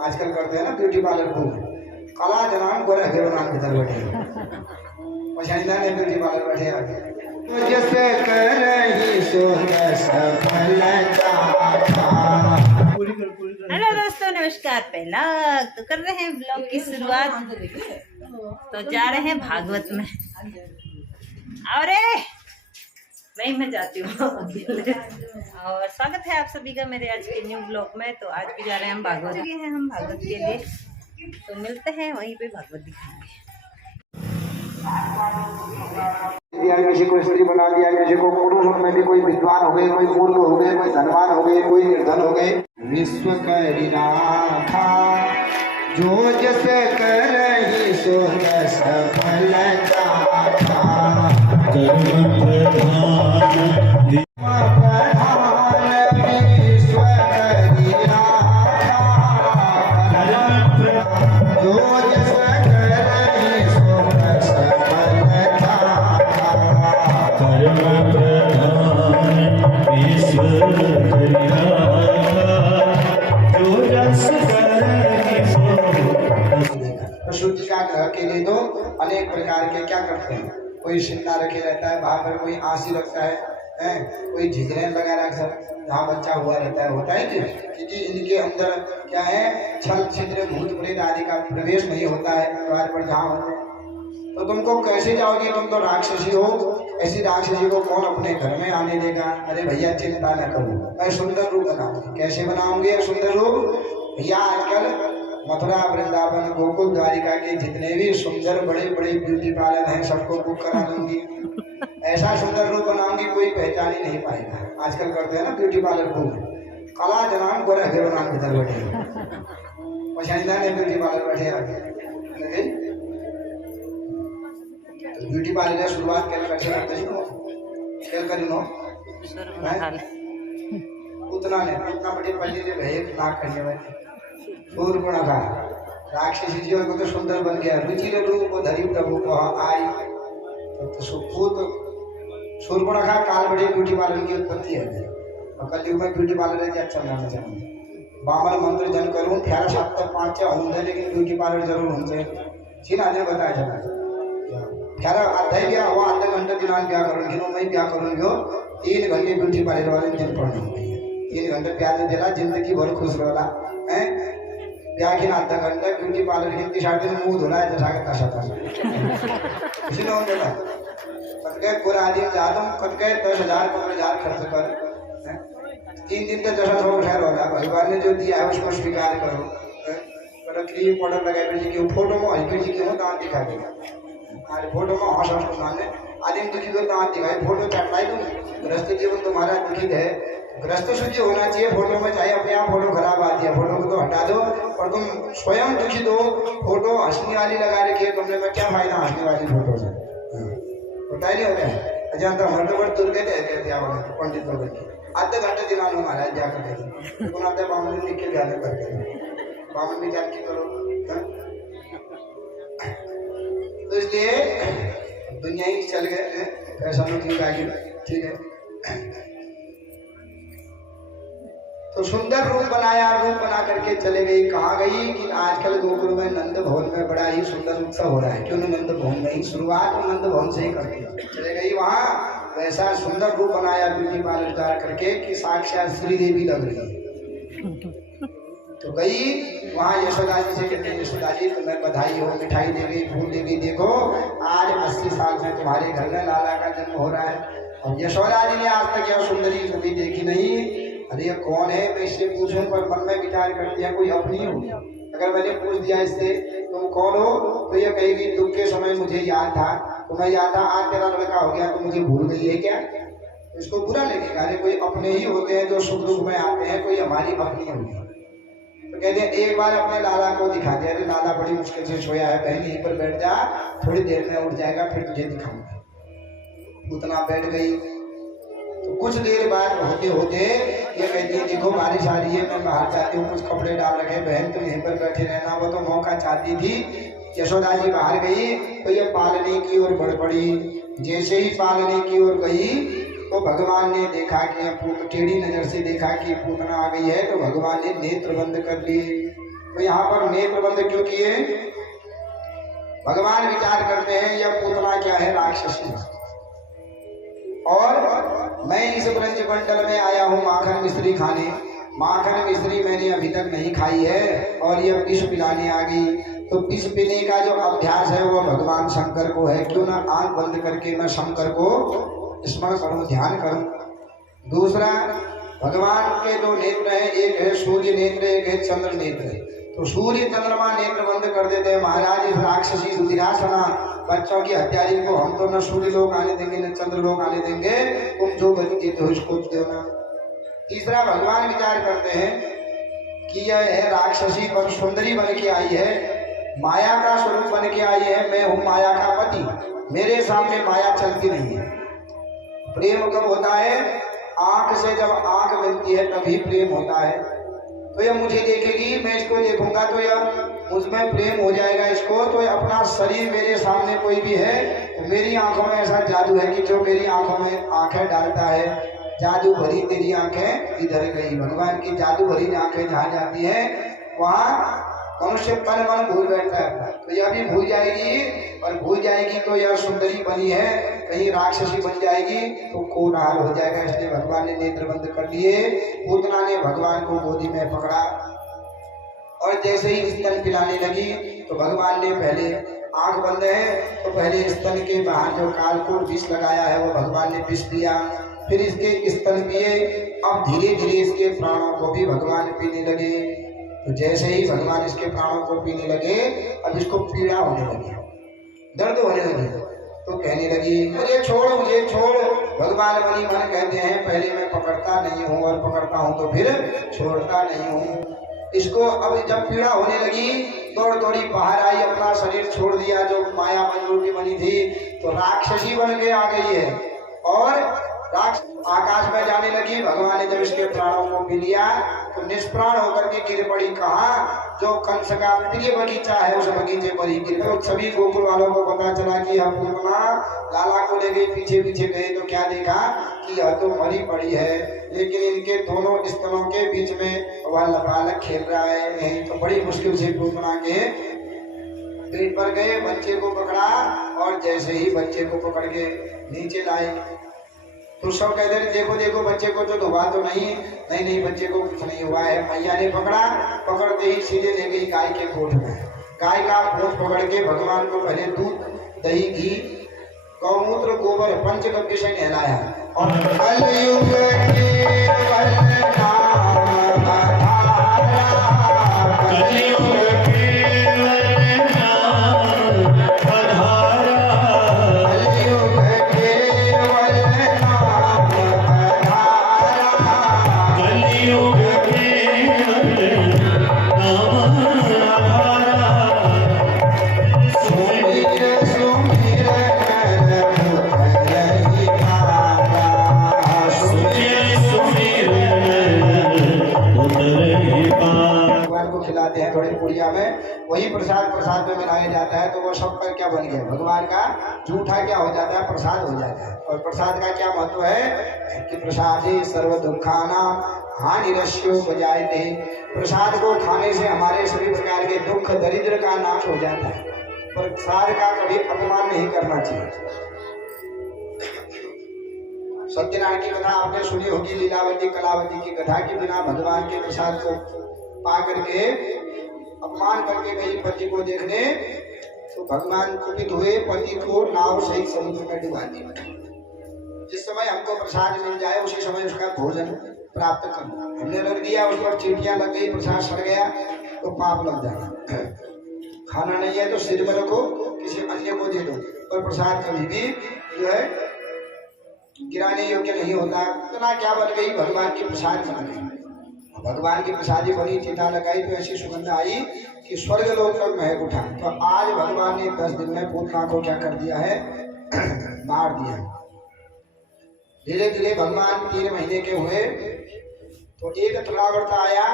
आजकल करते हैं ना ब्यूटी पार्लर को कला जनान गोरा हेरो नाम भीतर बैठे पछाइंदा ने ब्यूटी पार्लर बैठे आगे जैसे करही सो सफलता हेलो दोस्तों, नमस्कार। पहला तो कर रहे हैं ब्लॉग की शुरुआत। तो जा रहे हैं भागवत में। अरे मैं जाती हूँ और स्वागत है आप सभी का मेरे आज के न्यू ब्लॉग में। तो आज भी जा रहे हैं हम भागवत हैं, हम भागवत के लिए। तो मिलते हैं वहीं पे, भागवत दिखाएंगे। किसी को स्त्री बना दिया, किसी को पुरुष में भी कोई विद्वान हो गए, कोई मूर्ख हो गए, कोई धनवान हो गए, कोई निर्धन हो गए। विश्व करी राखा जो जस करही सो सफलता कर्म प्रधान विश्व करी राखा जो जस करही सो सफलता कर्म प्रधान विश्व करी शुद्धि का ग्रह के लिए तो अनेक प्रकार के क्या करते हैं, कोई शिमला रखे रहता है, वहां पर कोई आंसी रखता है, कोई झिझरे लगा रखता है, जहाँ बच्चा हुआ रहता है, होता है कि इनके अंदर क्या है, छल छिद्र भूत प्रेत आदि का प्रवेश नहीं होता है द्वार पर जहाँ होते हैं। तो तुमको कैसे जाओगी, तुम तो राक्षसी हो, ऐसी राक्षसी को कौन अपने घर में आने देगा। अरे भैया चिंता न करो, मैं सुंदर रूप बनाऊंगी। कैसे बनाऊंगी सुंदर रूप भैया? आजकल मथुरा वृंदावन गोकुल द्वारिका के जितने भी सुंदर बड़े बड़े ब्यूटी पार्लर हैं सबको बुक करा दूंगी। ऐसा सुंदर रूप बनाऊंगी कोई पहचान ही नहीं पाएगा। आजकल करते हैं ना ब्यूटी पार्लर को कला जनान गोरा हेरो नाम भीतर बैठे पछाइंदा ने ब्यूटी पार्लर बैठे आगे। ब्यूटी पार्लर की शुरुआत क्या करी नो उतना ने उतना बड़ी पल्ली से भैया नाक करने वाले शूर्पणखा राक्षसी जी को तो सुंदर बन गया, रुचि रूप धरी प्रभु को आई। तो शूर्पणखा काल बड़ी ब्यूटी पार्लर की उत्पत्ति है और कलयुग में ब्यूटी पार्लर है अच्छा नाम चाहिए। बामन मंत्र जन करूँ फ्यारा सप्ताह 5 होंगे, लेकिन ब्यूटी पार्लर जरूर होंगे। सीन आदमी बताया चला फ्यारा अध्याय क्या हुआ, आधा घंटा दिनान क्या करूँगी मैं क्या करूँगी 3 घंटे ब्यूटी पार्लर वाले दिन पढ़ना 3 घंटे प्याज दिला जिंदगी भर खुश रहा है। ब्याखिन आधा घंटा ब्यूटी पार्लर हिंदी साढ़े दिन मुंह धुला है जैसा तसा किसी ने बोला कत गए पूरा आदमी जा तुम कत गए 10,000 15,000 खर्च कर 3 दिन तक जैसा थोड़ा ठहर होगा। भगवान ने जो दिया है उसको स्वीकार करो। क्रीम पाउडर लगाए जी की फोटो में हल्की जी की हो दांत दिखा देगा। अरे फोटो में हौस हौस सामने आदमी दुखी को दांत दिखाए फोटो चटलाई तुम ग्रस्त जीवन तुम्हारा दुखित है। ग्रस्त शुद्धि होना चाहिए फोटो में, चाहे अपने आप फोटो खराब आती है, फोटो को तो हटा दो और तुम स्वयं दुखित हो। फोटो हंसने वाली लगा रखी है तुमने, में क्या फायदा हंसने वाली फोटो से? होता ही नहीं होता है। अजंता मर्दवर दुर्गे पंडित लोग आधे घंटे दिलान हमारा जाकर आधे बामन लिख के ध्यान करके बामन भी जान की करो। तो इसलिए दुनिया ही चल गए ऐसा ठीक है। तो सुंदर रूप बनाया, रूप बना करके चले गई। कहाँ गई कि आजकल गोकुल में नंद भवन में बड़ा ही सुंदर उत्सव हो रहा है। क्यों नंद भवन में शुरुआत नंद भवन से ही करती चले गई वहाँ। वैसा सुंदर रूप बनाया ब्यूटी पार्लर जा करके कि साक्षात श्री देवी लग रही। तो गई वहाँ यशोदा जी से कहते यशोदा जी तुम्हें बधाई हो, मिठाई दे गई, फूल दे गई। देखो आज 80 साल में तुम्हारे घर में लाला का जन्म हो रहा है। और यशोदा जी ने आज तक यह सुंदरी कभी देखी नहीं। अरे ये कौन है मैं इससे पूछूं, पर मन में विचार कर दिया कोई अपनी हो। अगर मैंने पूछ दिया इससे तुम कौन हो तो ये कहेगी दुख के समय मुझे याद था, तुम्हें याद था, आज तेरा लड़का हो गया तो मुझे भूल गई है क्या? इसको बुरा लगेगा। अरे कोई अपने ही होते हैं जो सुख दुख में आते हैं, कोई हमारी अपनी होती है। तो कहते हैं एक बार अपने लाला को दिखा दे। अरे लाला बड़ी मुश्किल से सोया है, बहन यहीं पर बैठ जा, थोड़ी देर में उठ जाएगा फिर तुझे दिखाऊंगा। उतना बैठ गई। तो कुछ देर बाद होते होते ये कहती है देखो बारिश आ रही है, मैं बाहर जाती हूँ, कुछ कपड़े डाल रखे, बहन तुम यहीं पर बैठे रहना। वो तो मौका चाहती थी। यशोदा जी बाहर गई तो ये पालने की ओर बढ़ पड़ी। जैसे ही पालने की ओर गई तो भगवान ने देखा कि टेढ़ी नजर से देखा कि पूतना आ गई है, तो भगवान ने नेत्र बंद कर लिए। तो यहाँ पर नेत्र बंद क्यों किए? भगवान विचार करते हैं यह पूतना क्या है, राक्षसी, और मैं इस ब्रज मंडल में आया हूँ माखन मिश्री खाने। माखन मिश्री मैंने अभी तक नहीं खाई है और यह विष पिलाने आ गई। तो विष पीने का जो अभ्यास है वो भगवान शंकर को है, क्यों ना आंख बंद करके मैं शंकर को स्मरण करूं, ध्यान करूं। दूसरा, भगवान के जो नेत्र है, एक है सूर्य नेत्र, एक है चंद्र नेत्र। तो सूर्य चंद्रमा नेत्र बंद कर देते हैं। महाराज इस राक्षसी दुरासना बच्चों की हत्यारी को हम तो न सूर्य लोग आने देंगे न चंद्र लोग आने देंगे, तुम जो बन जीते हो इसको देना। तीसरा, भगवान विचार करते हैं कि यह है राक्षसी पर सुंदरी बन के आई है, माया का स्वरूप बन के आई है, मैं हूँ माया का पति, मेरे सामने माया चलती नहीं है। प्रेम कब होता है? आंख से जब आंख मिलती है तभी प्रेम होता है। तो यह मुझे देखेगी, मैं इसको देखूंगा तो यह मुझमें प्रेम हो जाएगा इसको। तो अपना शरीर मेरे सामने कोई भी है तो मेरी आंखों में ऐसा जादू है कि जो मेरी आंखों में आंखें डालता है, जादू भरी तेरी आंखें इधर गई। भगवान की जादू भरी आंखें जहाँ जाती है वहाँ मनुष्य तन मन भूल बैठता है। तो यह भी भूल जाएगी, और भूल जाएगी तो यह सुंदरी बनी है, कहीं राक्षसी बन जाएगी तो कोलाहल हो जाएगा। इसलिए भगवान ने नेत्र बंद कर लिए। पूतना ने भगवान को गोदी में पकड़ा और जैसे ही स्तन पिलाने लगी तो भगवान ने पहले, आंख बंद है तो पहले स्तन के बाहर जो कालकोट विष लगाया है वो भगवान ने विष पिया, फिर इसके स्तन पिए। अब धीरे धीरे इसके प्राणों को भी भगवान पीने लगे। तो जैसे ही भगवान इसके प्राणों को पीने लगे, अब इसको पीड़ा होने लगी, दर्द होने लगी। तो कहने लगी मुझे छोड़, मुझे छोड़। भगवान मनी मन कहते हैं पहले मैं पकड़ता नहीं हूँ और पकड़ता हूँ तो फिर छोड़ता नहीं हूँ। इसको अब जब पीड़ा होने लगी दौड़ दौड़ी बाहर आई, अपना शरीर छोड़ दिया जो माया मंजूरी बनी थी, तो राक्षसी बन के आ गई है और आकाश में जाने लगी। भगवान ने जब इसके प्राणों को पी लिया तो निष्प्राण होकर के गिर पड़ी। कहाँ? जो कंस का प्रिय बगीचा है उस बगीचे पर ही गिर। तो सभी गोकुल वालों को पता चला कि यह पूतना लाला को ले गई। पीछे पीछे गए तो क्या देखा कि यह तो मरी पड़ी है, लेकिन इनके दोनों स्तनों के बीच में वह लपालक खेल रहा है। नहीं तो बड़ी मुश्किल से पूतना के पेट पर गए, बच्चे को पकड़ा और जैसे ही बच्चे को पकड़ के नीचे लाए तो सब कहते हैं देखो देखो बच्चे को तो धोबा तो नहीं, नहीं बच्चे को कुछ नहीं हुआ है। मैया ने पकड़ा, पकड़ते ही सीधे ले गई गाय के गोठ में। गाय का गोठ पकड़ के भगवान को पहले दूध, दही, घी, गौमूत्र, गोबर, पंचगव्य से नहलाया और खिलाते हैं थोड़ी पुड़िया में, वही प्रसाद में मिलाया जाता है। तो वो सब पर क्या बन गया? भगवान का जूठा क्या हो जाता है? प्रसाद हो जाता है। और प्रसाद का क्या महत्व है कि प्रसादे सर्व दुखाना हानिरस्यो बजायते। प्रसाद को खाने से हमारे सभी प्रकार के दुख दरिद्र का नाश हो जाता है। प्रसाद का कभी अपमान नहीं करना चाहिए। सत्यनारायण की कथा आपने सुनी होगी, लीलावती कलावती की कथा की बिना भगवान के प्रसाद को पा करके अपमान करके गई पति को देखने, तो भगवान कुपित हुए, पति को नाव सहित समुद्र में डुबा दिया। जिस समय हमको प्रसाद मिल जाए उसी समय उसका भोजन प्राप्त करना। हमने रख दिया, उस पर चींटियां लग गई, प्रसाद सड़ गया तो पाप लग जाएगा। खाना नहीं है तो सिर में रखो, किसी अन्य को दे दो। और प्रसाद कभी भी जो है गिराने योग्य नहीं होता। इतना क्या बन गई, भगवान की प्रसाद बन गई। भगवान की प्रसादी बनी, चिता लगाई तो ऐसी सुगंध आई कि स्वर्ग लोक तक महक उठा। तो आज भगवान ने 10 दिन में पूतना को क्या कर दिया है? मार दिया। धीरे धीरे भगवान 3 महीने के हुए तो एक तृणावर्त आया,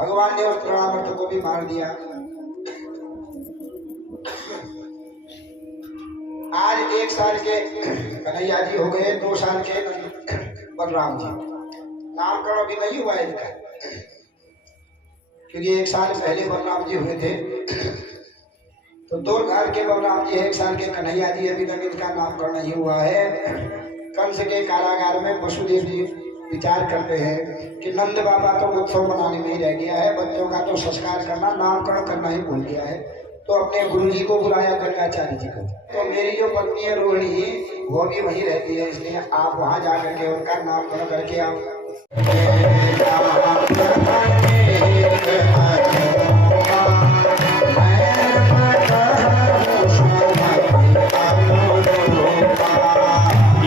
भगवान ने उस तृणावर्त को भी मार दिया। आज 1 साल के कन्हैया जी हो गए, 2 साल के बलराम जी। नामकरण अभी नहीं हुआ इनका। क्योंकि 1 साल पहले बलराम जी हुए थे, तो 2 साल के बलराम जी, 1 साल के कन्हैया जी, अभी तक इनका नामकरण नहीं हुआ है। कंस के कारागार में वसुदेव जी विचार करते हैं कि नंद बाबा तो उत्सव मनाने में ही रह गया है, बच्चों का तो संस्कार करना, नामकरण करना ही भूल गया है। तो अपने गुरु जी को बुलाया, गंगाचार्य जी को। तो मेरी जो पत्नी है रोहिणी, वो भी वहीं रहती है, इसलिए आप वहाँ जा करके उनका नामकरण करके आप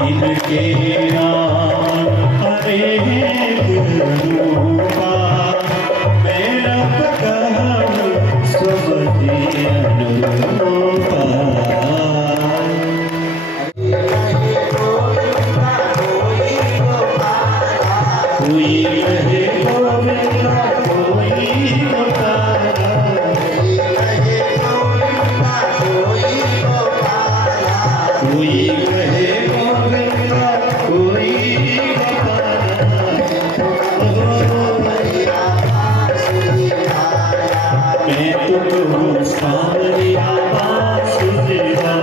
इनके नाम अनेक रूपा, मेरा कहन सुमति अनुरूपा। कोई कहे गोविंदा, कोई गोपाला, कोई कहे गोविंदा, कोई गोपाला। मैं तुमको सांवरिया बांसुरिया,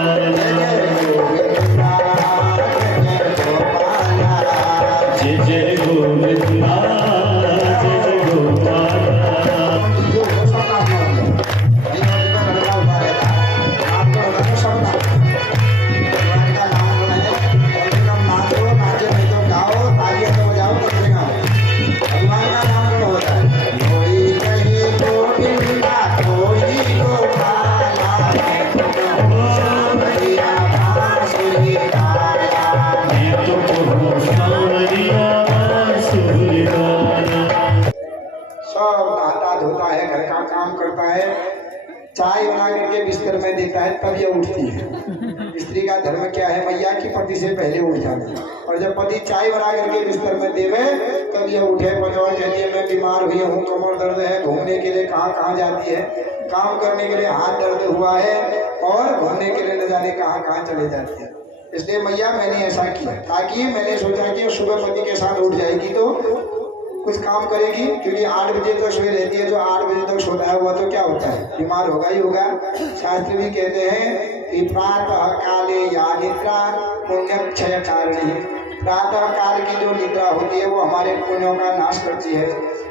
जय जय गोविंदा, जय जय गोपाला। काम करता है, चाय बना करके बिस्तर में देता है, तब ये उठती है। स्त्री का धर्म क्या है मैया की, पति से पहले उठ जाना, और जब पति चाय बना करके बिस्तर में देवे तब ये उठे। पजवा कहती है मैं बीमार हुई हूँ, कमर दर्द है, घूमने के लिए कहाँ कहाँ जाती है, काम करने के लिए हाथ दर्द हुआ है, और घूमने के लिए न जाने कहाँ कहाँ चले जाती है। इसलिए मैया मैंने ऐसा किया, ताकि मैंने सोचा कि सुबह पति के साथ उठ जाएगी तो कुछ काम करेगी, क्योंकि 8 बजे तक सोई रहती है। जो 8 बजे तक सोता है वह तो क्या होता है, बीमार होगा ही होगा। शास्त्र भी कहते हैं कि प्रातः काले या निद्रा पुण्य क्षय कारिणी। प्रातः काल की जो निद्रा होती है वो हमारे पुण्यों का नाश करती है।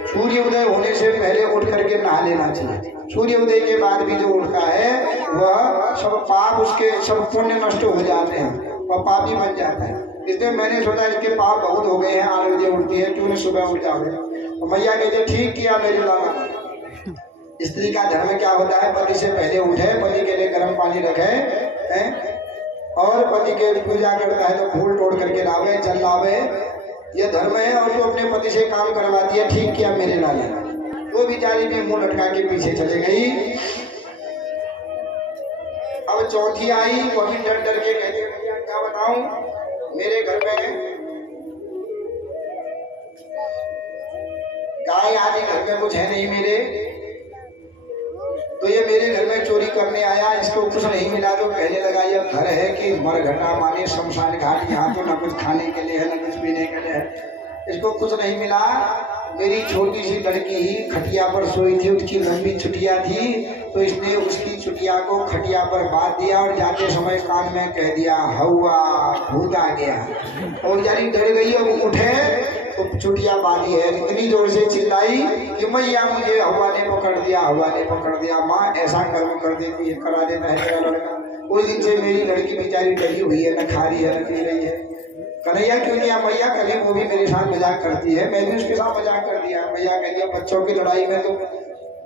सूर्य उदय होने से पहले उठ करके नहा लेना चाहिए। सूर्य उदय के बाद भी जो उठता है वह सब पाप, उसके सब पुण्य नष्ट हो जाते हैं, वह पापी बन जाता है। इसलिए मैंने सोचा इसके पाप बहुत हो गए हैं, 8 बजे उठती है, क्यों नहीं सुबह उठ जाओगे। तो मैया कहते ठीक किया मेरी लाला। स्त्री का धर्म क्या होता है, पति से पहले उठे, पति के लिए गर्म पानी रखे हैं, और पति के पूजा करता है तो फूल तोड़ करके लावे, जल लावे, ये धर्म है। और तो अपने पति से काम करवाती है, ठीक किया मेरे लाले। वो बेचारी भी मुंह लटका के पीछे चले गई। अब चौथी आई, वो भी डर डर के कहती है क्या बताऊं, मेरे घर में गाय आदि घर में कुछ है नहीं मेरे, तो ये मेरे घर में चोरी करने आया, इसको कुछ नहीं मिला तो कहने लगा ये घर है कि मरघटा माने शमशान घाट, यहाँ तो ना कुछ खाने के लिए है ना कुछ पीने के लिए है, इसको कुछ नहीं मिला। मेरी छोटी सी लड़की ही खटिया पर सोई थी, उसकी लंबी छुट्टियां थी, तो इसने उसकी छुट्टिया को खटिया पर बांध दिया और जाते समय कान में कह दिया हवा भूत आ गया। और जारी डर गई, अब उठे तो छुट्टिया बांधी है, इतनी जोर से चिल्लाई कि मैया मुझे हवा ने पकड़ दिया, हवा ने पकड़ दिया। माँ ऐसा कर्म कर देती है, करा देता है मेरा लड़का। उस दिन से मेरी लड़की बेचारी डरी हुई है, न खा रही है न पी रही है। कन्हैया क्यों नहीं आया मैया, कभी वो भी मेरे साथ मजाक करती है, मैं भी उसके साथ मजाक कर दिया। मैया कह दिया बच्चों की लड़ाई में तो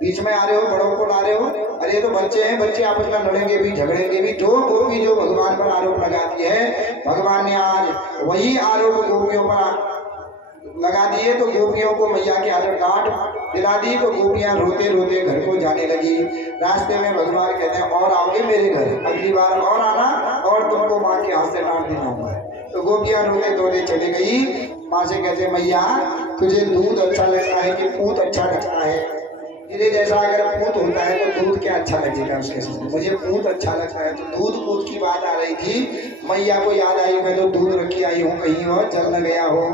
बीच में आ रहे हो, बड़ों को ला रहे हो, अरे तो बच्चे हैं, बच्चे आपस में लड़ेंगे भी झगड़ेंगे भी। तो गोपी जो भगवान पर आरोप लगाती है, भगवान ने आज वही आरोप गोपियों पर लगा दिए, तो गोपियों को मैया के हाथ डांट दिला दी, तो गोपियां रोते रोते घर को जाने लगी। रास्ते में भगवान कहते हैं और आओगे मेरे घर, अगली बार और आना, और तुमको माँ के हाथ से डांट दिलाऊंगा। तो गोपियां रोते धोते चली गई। माँ से कहते मैया तुझे दूध अच्छा लगता है कि पूत अच्छा लगता है? तेरे जैसा अगर पूत होता है तो दूध क्या अच्छा लगेगा उसके साथ, मुझे पूत अच्छा लगता है। तो दूध पूत की बात आ रही थी, मैया को याद आई मैं तो दूध रखी आई हूँ, कहीं और जल न गया हो।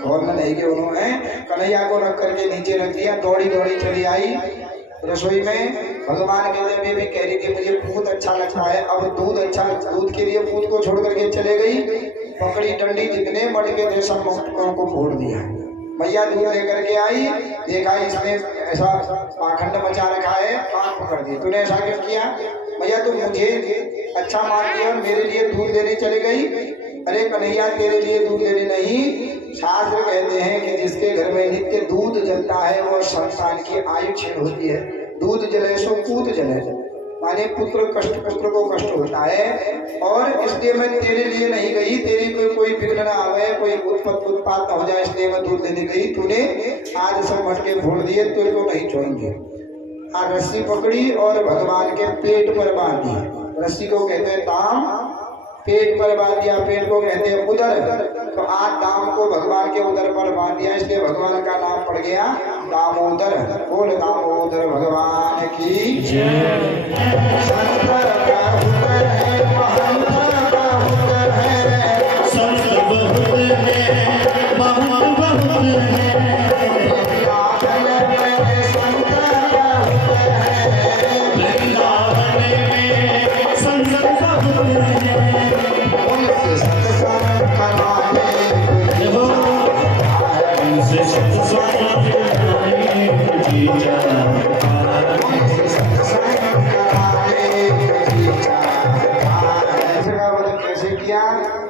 हॉल में नहीं गए उन्होंने, कन्हैया को रख करके नीचे रख दिया, दौड़ी दौड़ी चली आई रसोई में। भगवान कहते बेबी कह रही थी मुझे दूध अच्छा लगता है, अब दूध अच्छा, दूध के लिए दूध को छोड़ करके चले गई, पकड़ी डंडी, जितने मटके थे सब मटकों को फोड़ दिया। मैया दूध लेकर के आई, देखा इसने ऐसा पाखंड मचा रखा है, कान पकड़ दिए, तूने ऐसा क्यों किया? मैया तुम मुझे अच्छा मान लिया और मेरे लिए दूध देने चली गई। अरे कन्हैया तेरे लिए दूध देने नहीं, शास्त्र कहते हैं कि जिसके घर में नित्य दूध जलता है वो संतान की आयु क्षीण होती है। दूध जले सो पूत जले, माने पुत्र को कष्ट होता है। और इसलिए मैं तेरे लिए नहीं गई, तेरी कोई विघ्न ना आवे, कोई उत्पात ना हो जाए, इसलिए मैं दूध देने गई। तूने आज सब मटके फोड़ दिए, तेरे को नहीं छोड़ेंगे। आज रस्सी पकड़ी और भगवान के पेट पर बांध दी। रस्सी को कहते हैं दाम, पेट पर बांध दिया, पेट को कहते हैं उदर। तो आज दाम को भगवान के उदर पर बांध दिया, इसलिए भगवान का नाम पड़ गया दामोदर। बोल दामोदर भगवान की जय। शंकर का उदर है, महंत का उदर है, संत बहुत है, महंत बहुत है,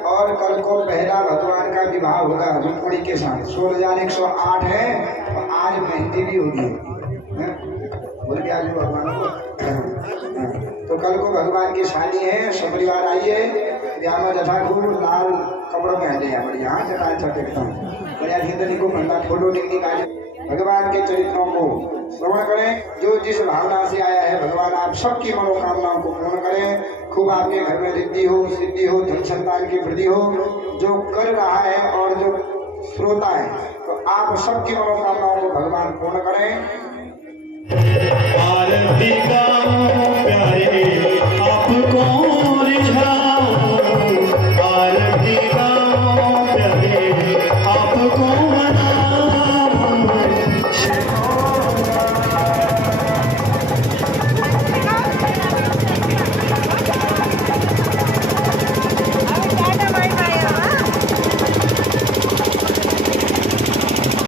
और कल को पहला भगवान का विवाह होगा रुक्मिणी के साथ। 16,108 है और आज मेहंदी भी होगी, बोल के आज भगवान को। तो कल को भगवान की शादी है, सब परिवार आइए। ब्याह जथा खूब लाल कपड़ों में हटे बढ़िया, हाँ जटा अच्छा देखता हूँ बढ़िया, हिंदनी को बंदा फोटो निकाले, भगवान के चरित्रों को श्रवण करें। जो जिस भावना से आया है भगवान आप सबकी मनोकामनाओं को पूर्ण करें। खूब आपके घर में रिद्धि हो, सिद्धि हो, धन संतान की वृद्धि हो। जो कर रहा है और जो श्रोता है, तो आप सबकी मनोकामनाओं को भगवान पूर्ण करें। आरती गाऊं प्यारे आपको